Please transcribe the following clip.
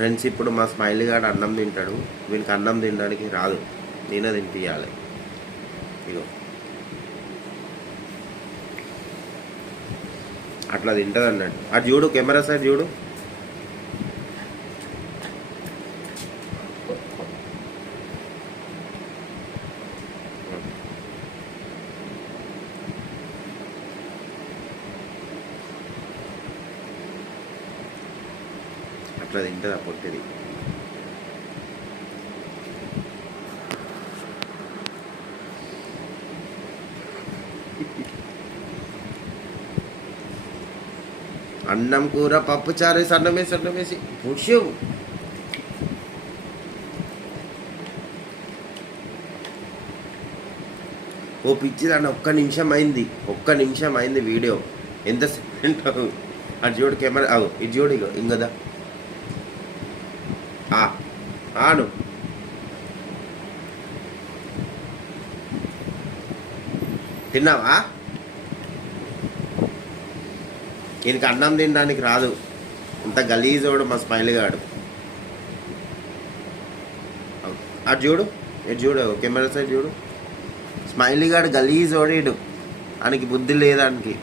Friends, ఇప్పుడు మా smiley గాడు అన్నం తింటాడు. వీనికి అన్నం తినడానికి రాదు, నేనే తినిపించాలి. ఇగో అట్లా తింటుంది అన్నట్టు. అది చూడు, కెమెరా సైడ్ చూడు. అట్లా తింటుంది ఆ పొట్టిది. అన్నం కూర పప్పు చారు అన్నమేసి పుష్యం. ఓ పిచ్చిదన్న, ఒక్క నిమిషం అయింది వీడియో. ఎంత సెకండ్ అది చూడు, కెమెరా అవు ఇది చూడు. ఇగో ఇంకదా ఆను తిన్నావా? ఈయనకి అన్నం తినడానికి రాదు, ఇంత గలీజోడు మా స్మైల్ గాడు. అటు చూడు, ఇటు చూడు, కెమెరా సైడ్ చూడు. స్మైలీ గాడు గలీజోడీడు, ఆయనకి బుద్ధి లేదానికి.